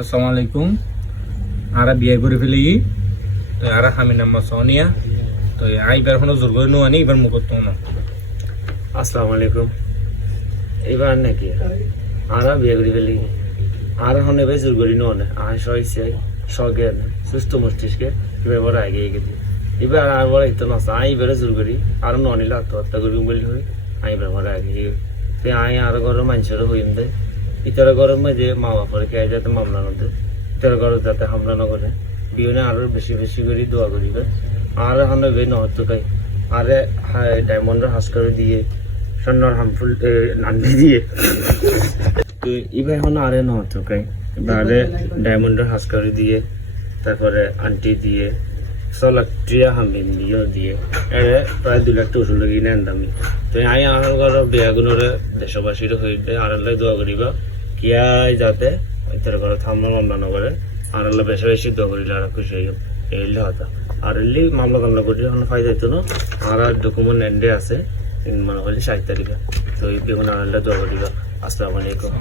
আসসালামু আলাইকুম। আরা বিয়ে করে ফেলি তো আরা হামি নাম্বার সোনিয়া তো আইবার হনো জোর করে নো আনি এবার মুখত না। আসসালামু আলাইকুম। এবার নাকি আরা বিয়ে করে ফেলি আর হনে ভাই জোর করি নে আয় সইছে সগে সুস্থ মস্তিষ্কে এবার বড় আগে গেছি এবার আর বড় ইতো না আই এবারে জোর করি আর ননিলে আত্মহত্যা করি বলি হই আই এবার বড় আগে তে আই আর ঘরের মানুষেরও হইম দে ইতার ঘরের মধ্যে মা বাবার কে যাতে মামলা না দেয় ইতার ঘরে যাতে হামলা না করে বিয়ে আরো বেশি বেশি করে দোয়া করিবে আর হনে ভাই নহত্য খাই আরে ডায়মন্ডের হাস করে দিয়ে সন্ন্যার হামফুল নান্দি দিয়ে তো এবার এখন আরে নহত্য খাই এবারে ডায়মন্ডের হাস করে দিয়ে তারপরে আন্টি দিয়ে 6 লাখ টিয়া হামিন দিয়ে প্রায় 2 লাখ তো ওষুধ লাগিয়ে নেন দামি তো আই আমার ঘরের বিয়াগুলোরে দেশবাসীর হইতে আড়ালে দোয়া করিবা কিয়াই যাতে ইতার ঘরে থামলা মামলা না করে আড়ালে বেশি বেশি দোয়া করিলে আর খুশি হইব এইলে হতা আর এলি মামলা কামলা করিলে এখন ফায়দা হইতো না আর ডকুমেন্ট এন্ডে আছে মনে হলে 60 তারিখে তো এই বেগুন আড়ালে দোয়া করিবা। আসসালামু আলাইকুম।